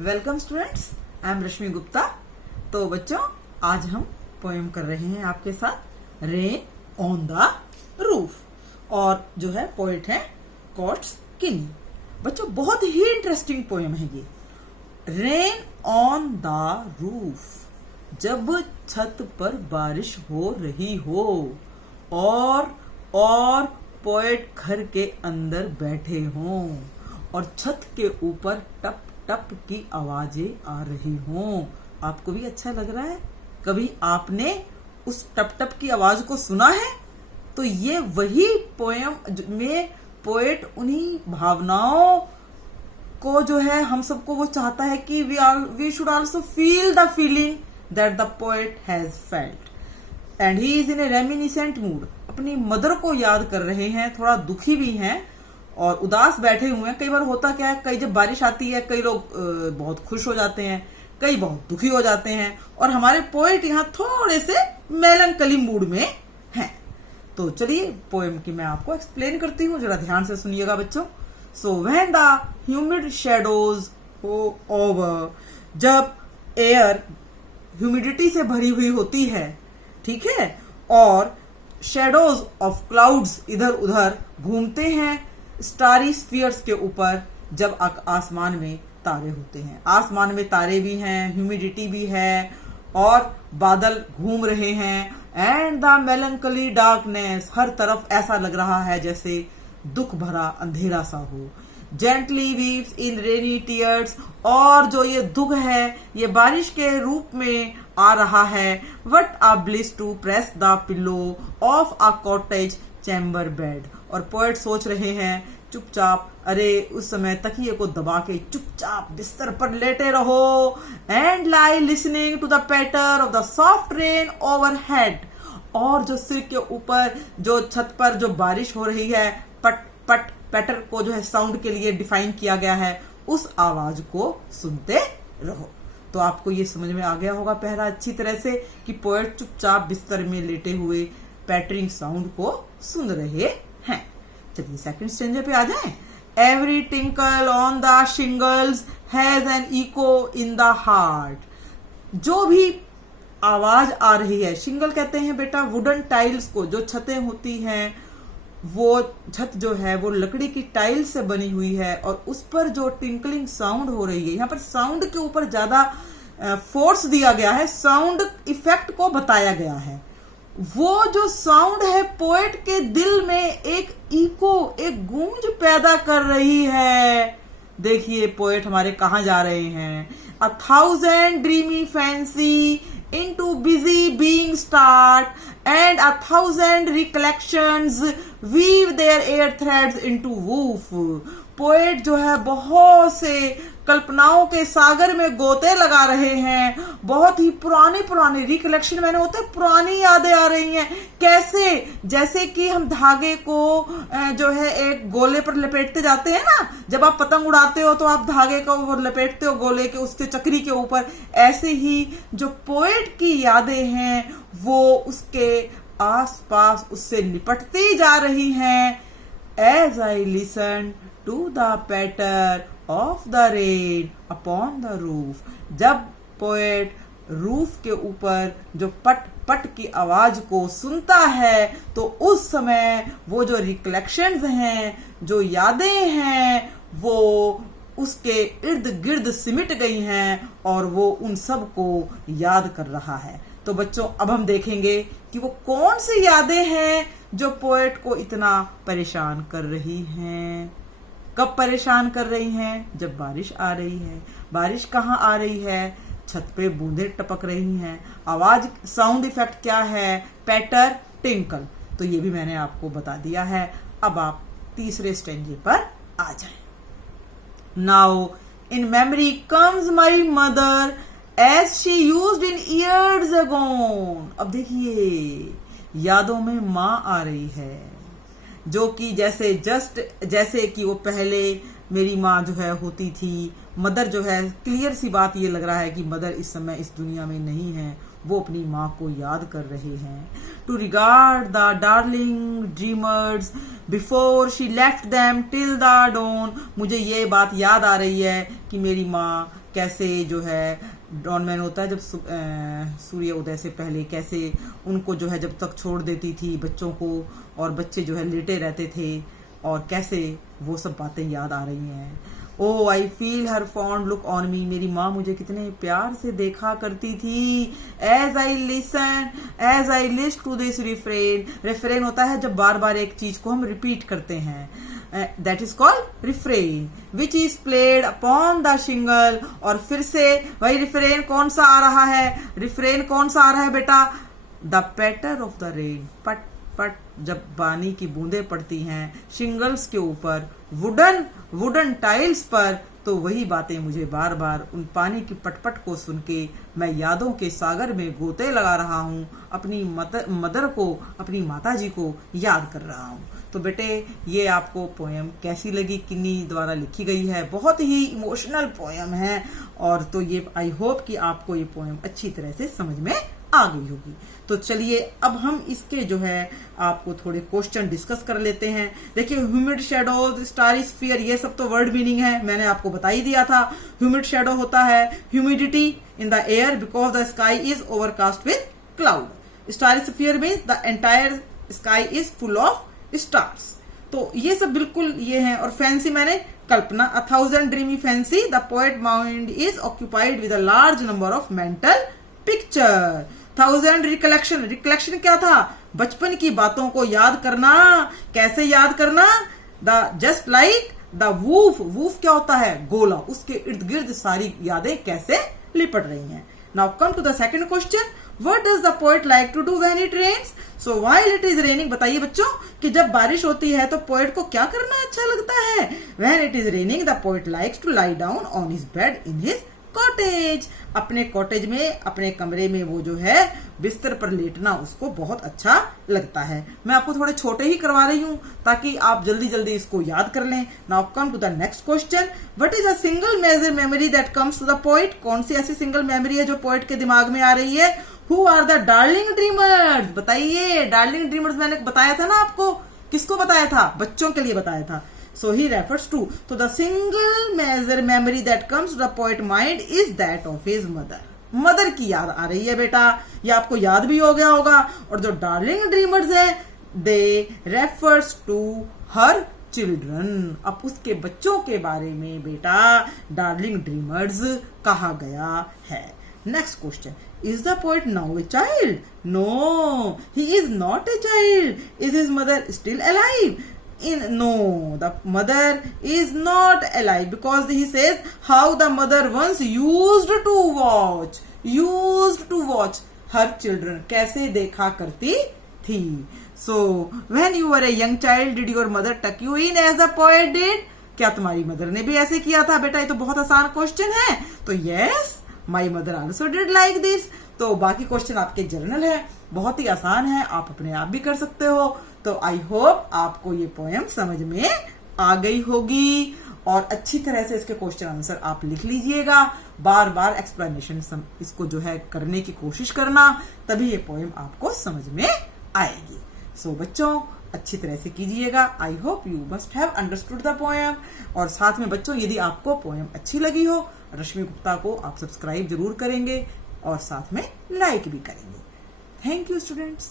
Welcome students, I am रश्मि गुप्ता। तो बच्चों, आज हम पोएम कर रहे हैं आपके साथ रेन ऑन द रूफ। और जो है पोएट है कर्ट्स किनी। बच्चों, बहुत ही इंटरेस्टिंग पोएम है ये। रेन ऑन द रूफ, जब छत पर बारिश हो रही हो और पोएट घर के अंदर बैठे हों और छत के ऊपर टप टप की आवाजें आ रही हों। आपको भी अच्छा लग रहा है? कभी आपने उस टप टप की आवाज को सुना है? तो ये वही पोएम में पोएट उन्हीं भावनाओं को जो है हम सबको वो चाहता है कि we should also feel the feeling that the poet has felt and he is in a reminiscent mood. अपनी मदर को याद कर रहे हैं, थोड़ा दुखी भी हैं और उदास बैठे हुए हैं। कई बार होता क्या है, कई जब बारिश आती है कई लोग बहुत खुश हो जाते हैं, कई बहुत दुखी हो जाते हैं, और हमारे पोएट यहाँ थोड़े से मेलंकली मूड में हैं। तो चलिए पोएम की मैं आपको एक्सप्लेन करती हूँ, जरा ध्यान से सुनिएगा बच्चों। So when the humid shadows हो ओवर, जब एयर ह्यूमिडिटी से भरी हुई होती है, ठीक है, और शेडोज ऑफ क्लाउड्स इधर उधर घूमते हैं स्टारी स्फीयर्स के ऊपर, जब आसमान में तारे होते हैं। आसमान में तारे भी हैं, ह्यूमिडिटी भी है और बादल घूम रहे हैं। एंड द मेलंकली डार्कनेस, हर तरफ ऐसा लग रहा है जैसे दुख भरा अंधेरा सा हो। जेंटली वीव्स इन रेनी टीयर्स, और जो ये दुख है ये बारिश के रूप में आ रहा है। What a bliss to press the pillow of a cottage chamber bed. और पोएट सोच रहे हैं चुपचाप, अरे उस समय तकिए को दबा के चुपचाप बिस्तर पर लेटे रहो। And lie listening to the patter of the soft rain overhead, और जो सिर के ऊपर जो छत पर जो बारिश हो रही है, पट पट पैटर को जो है साउंड के लिए डिफाइन किया गया है, उस आवाज को सुनते रहो। तो आपको ये समझ में आ गया होगा पहला अच्छी तरह से कि पोएट चुपचाप बिस्तर में लेटे हुए पैटरिंग साउंड को सुन रहे हैं। चलिए सेकंड स्टेंजा पे आ जाएं। Every tinkle on the shingles has an echo in the heart, जो भी आवाज आ रही है, शिंगल कहते हैं बेटा वुडन टाइल्स को, जो छतें होती हैं, वो छत जो है वो लकड़ी की टाइल से बनी हुई है और उस पर जो टिंकलिंग साउंड हो रही है, यहाँ पर साउंड के ऊपर ज्यादा फोर्स दिया गया है, साउंड इफेक्ट को बताया गया है। वो जो साउंड है पोएट के दिल में एक इको, एक गूंज पैदा कर रही है। देखिए पोएट हमारे कहाँ जा रहे हैं। A thousand dreamy fancy into busy being start, and a thousand recollections weave their air threads into woof। Poet जो है बहुत से कल्पनाओं के सागर में गोते लगा रहे हैं। बहुत ही पुरानी पुरानी रिकलेक्शन मैंने होते पुरानी यादें आ रही हैं। कैसे? जैसे कि हम धागे को जो है एक गोले पर लपेटते जाते हैं ना, जब आप पतंग उड़ाते हो तो आप धागे को लपेटते हो गोले के उसके चक्री के ऊपर। ऐसे ही जो पोएट की यादें हैं वो उसके आसपास उससे लिपटती जा रही हैं। As I listen to the patter of the rain upon the roof, जब पोएट रूफ के ऊपर जो पट पट की आवाज को सुनता है तो उस समय वो जो रिकलेक्शंस हैं, जो यादें हैं, वो उसके इर्द गिर्द सिमट गई हैं और वो उन सब को याद कर रहा है। तो बच्चों, अब हम देखेंगे कि वो कौन सी यादें हैं जो पोएट को इतना परेशान कर रही हैं। कब परेशान कर रही हैं? जब बारिश आ रही है। बारिश कहाँ आ रही है? छत पे बूंदें टपक रही हैं। आवाज, साउंड इफेक्ट क्या है? पैटर, टिंकल। तो ये भी मैंने आपको बता दिया है। अब आप तीसरे स्टेंजे पर आ जाएं। Now in memory comes my mother as she used in years agone. अब देखिए यादों में माँ आ रही है, जो कि जैसे कि वो पहले मेरी माँ जो है होती थी। मदर जो है, क्लियर सी बात ये लग रहा है कि मदर इस समय इस दुनिया में नहीं है, वो अपनी माँ को याद कर रहे हैं। To regard the darling dreamers before she left them till the dawn. मुझे ये बात याद आ रही है कि मेरी माँ कैसे जो है डॉन मैन होता है जब सूर्य उदय से पहले कैसे उनको जो है जब तक छोड़ देती थी बच्चों को, और बच्चे जो है लेटे रहते थे, और कैसे वो सब बातें याद आ रही हैं। Oh I feel her fond look on me, मेरी माँ मुझे कितने प्यार से देखा करती थी। As I list to this refrain, refrain होता है जब बार बार एक चीज को हम रिपीट करते हैं, that is called refrain, which is played upon the shingle. और फिर से वही रिफ्रेन कौन सा आ रहा है, रिफ्रेन कौन सा आ रहा है बेटा, the patter of the rain, पट पट, जब पानी की बूंदें पड़ती हैं शिंगल्स के ऊपर, वुडन टाइल्स पर, तो वही बातें मुझे बार बार उन पानी की पटपट को सुन के मैं यादों के सागर में गोते लगा रहा हूँ, अपनी मदर को, अपनी माताजी को याद कर रहा हूँ। तो बेटे ये आपको पोएम कैसी लगी, किन्नी द्वारा लिखी गई है, बहुत ही इमोशनल पोएम है, और तो ये आई होप कि आपको ये पोएम अच्छी तरह से समझ में आ गई होगी। तो चलिए अब हम इसके जो है आपको थोड़े क्वेश्चन डिस्कस कर लेते हैं। देखिए ह्यूमिड शैडो, स्टारी स्फीयर, ये सब तो वर्ड मीनिंग है, मैंने आपको बता ही दिया था। ह्यूमिड शैडो होता है humidity in the air because the sky is overcast with cloud. Starry sphere means the entire sky is full of stars. तो ये सब बिल्कुल ये है। और फैंसी मैंने कल्पना, a thousand dreamy fancy, the poet mind is occupied with a large number of mental picture. Thousand recollection, recollection क्या था, बचपन की बातों को याद करना। कैसे याद करना, the just like the woof, woof क्या होता है, गोला, उसके इर्द गिर्द सारी यादें कैसे लिपट रही हैं। Now come to the second question, what does the poet like to do when it rains. So while it is raining, बताइए बच्चों कि जब बारिश होती है तो पोएट को क्या करना अच्छा लगता है। When it is raining the poet likes to lie down on his bed in his cottage, अपने कॉटेज में, अपने कमरे में वो जो है बिस्तर पर लेटना उसको बहुत अच्छा लगता है। मैं आपको थोड़े छोटे ही करवा रही हूँ ताकि आप जल्दी जल्दी इसको याद कर लें। Now come to the next question, what is a single major memory that comes to the poet. कौन सी ऐसी सिंगल मेमोरी है जो पोएट के दिमाग में आ रही है। Who are the darling dreamers, बताइए। डार्लिंग ड्रीमर्स मैंने बताया था ना आपको, किसको बताया था, बच्चों के लिए बताया था। So he refers to, so the single major memory that comes to the poet mind is that of his mother. Mother की याद आ रही है बेटा, ये आपको याद भी हो गया होगा। और जो डार्लिंग ड्रीमर्स है, दे रेफर्स टू हर चिल्ड्रन, अब उसके बच्चों के बारे में बेटा डार्लिंग ड्रीमर्स कहा गया है। Next question, is the poet now a child? No, he is not a child. Is his mother still alive? No, the mother is not alive because he says how the mother once used to watch her children, कैसे देखा करती थी। So when you were a young child, did your mother tuck you in as the poet did? क्या तुम्हारी mother ने भी ऐसे किया था बेटा, ये तो बहुत आसान क्वेश्चन है। तो yes, my mother also did like this। तो बाकी क्वेश्चन आपके जर्नल है, बहुत ही आसान है, आप अपने आप भी कर सकते हो। तो आई होप आपको ये पोएम समझ में आ गई होगी, और अच्छी तरह से इसके क्वेश्चन आंसर आप लिख लीजिएगा। बार बार एक्सप्लेनेशन इसको जो है करने की कोशिश करना, तभी ये पोएम आपको समझ में आएगी। सो बच्चों अच्छी तरह से कीजिएगा। I hope you must have understood the poem. और साथ में बच्चों यदि आपको पोएम अच्छी लगी हो, रश्मि गुप्ता को आप सब्सक्राइब जरूर करेंगे और साथ में लाइक भी करेंगे। Thank you students.